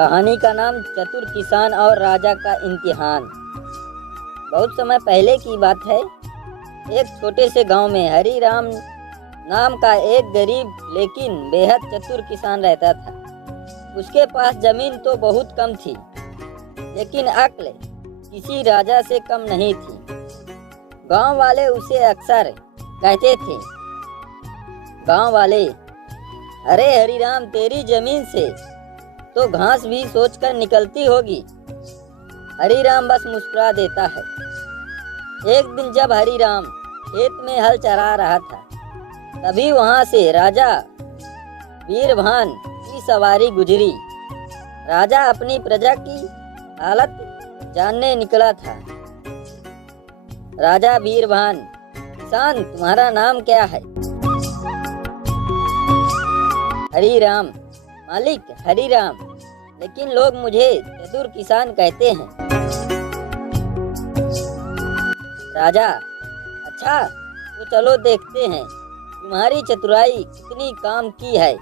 कहानी का नाम चतुर किसान और राजा का इम्तिहान। बहुत समय पहले की बात है। एक छोटे से गांव में हरी राम नाम का एक गरीब लेकिन बेहद चतुर किसान रहता था। उसके पास जमीन तो बहुत कम थी, लेकिन अक्ल किसी राजा से कम नहीं थी। गांव वाले उसे अक्सर कहते थे, गांव वाले, अरे हरीराम, तेरी जमीन से तो घास भी सोचकर निकलती होगी। हरीराम बस मुस्कुरा देता है। एक दिन जब हरीराम खेत में हल चरा रहा था, तभी वहां से राजा वीरभान की सवारी गुजरी। राजा अपनी प्रजा की हालत जानने निकला था। राजा वीरभान, किसान, तुम्हारा नाम क्या है? हरीराम, मालिक हरीराम, लेकिन लोग मुझे चतुर किसान कहते हैं। राजा, अच्छा, तो चलो देखते हैं तुम्हारी चतुराई कितनी काम की है।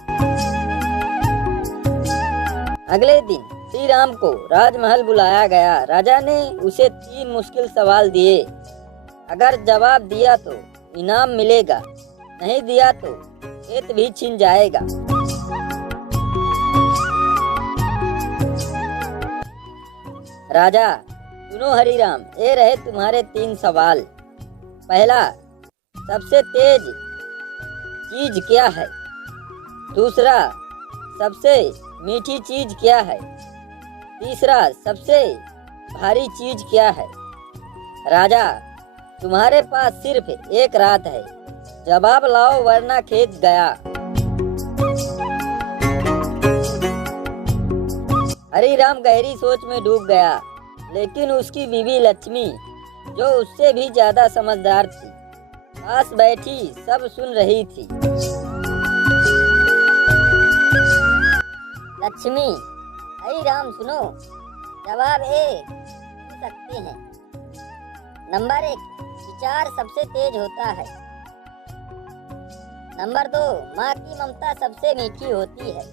अगले दिन श्री राम को राजमहल बुलाया गया। राजा ने उसे 3 मुश्किल सवाल दिए। अगर जवाब दिया तो इनाम मिलेगा, नहीं दिया तो खेत भी छिन जाएगा। राजा, सुनो हरीराम, ये रहे तुम्हारे 3 सवाल। पहला, सबसे तेज चीज क्या है? दूसरा, सबसे मीठी चीज क्या है? तीसरा, सबसे भारी चीज क्या है? राजा, तुम्हारे पास सिर्फ 1 रात है, जवाब लाओ वरना खेत गया। हरीराम गहरी सोच में डूब गया, लेकिन उसकी बीवी लक्ष्मी, जो उससे भी ज्यादा समझदार थी, पास बैठी सब सुन रही थी। लक्ष्मी, हरीराम सुनो, जवाब ए हो सकते हैं। नंबर 1, विचार सबसे तेज होता है। नंबर 2, माँ की ममता सबसे मीठी होती है।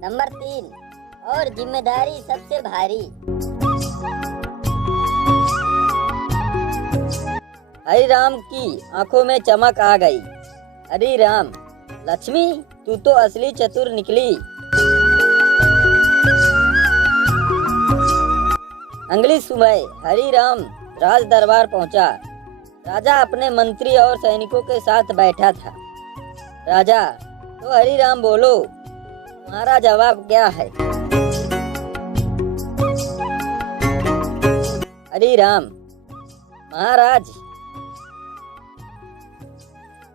नंबर 3, और जिम्मेदारी सबसे भारी। हरीराम की आंखों में चमक आ गई। हरीराम, लक्ष्मी, तू तो असली चतुर निकली। अगली सुबह हरीराम राज दरबार पहुंचा। राजा अपने मंत्री और सैनिकों के साथ बैठा था। राजा, तो हरीराम बोलो, तुम्हारा जवाब क्या है? हरीराम, महाराज,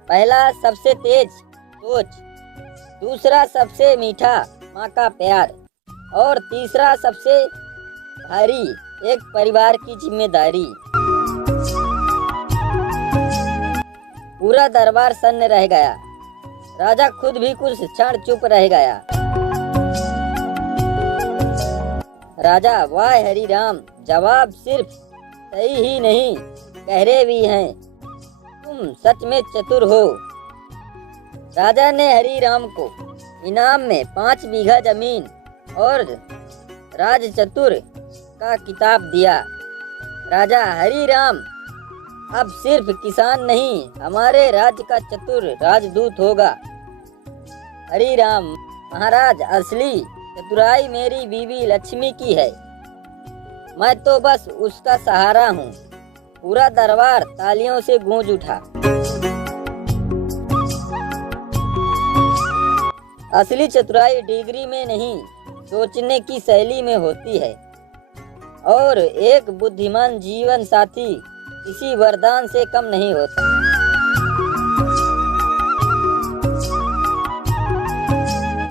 पहला सबसे तेज सोच, दूसरा सबसे मीठा माँ का प्यार, और तीसरा सबसे भारी एक परिवार की जिम्मेदारी। पूरा दरबार सन्न रह गया। राजा खुद भी कुछ क्षण चुप रह गया। राजा, वाह हरीराम, जवाब सिर्फ सही ही नहीं, गहरे भी हैं। तुम सच में चतुर हो। राजा ने हरीराम को इनाम में 5 बीघा जमीन और राज चतुर का किताब दिया। राजा, हरीराम अब सिर्फ किसान नहीं, हमारे राज्य का चतुर राजदूत होगा। हरीराम, महाराज, असली चतुराई मेरी बीवी लक्ष्मी की है, मैं तो बस उसका सहारा हूँ। पूरा दरबार तालियों से गूंज उठा। असली चतुराई डिग्री में नहीं, सोचने की शैली में होती है, और एक बुद्धिमान जीवन साथी किसी वरदान से कम नहीं होता।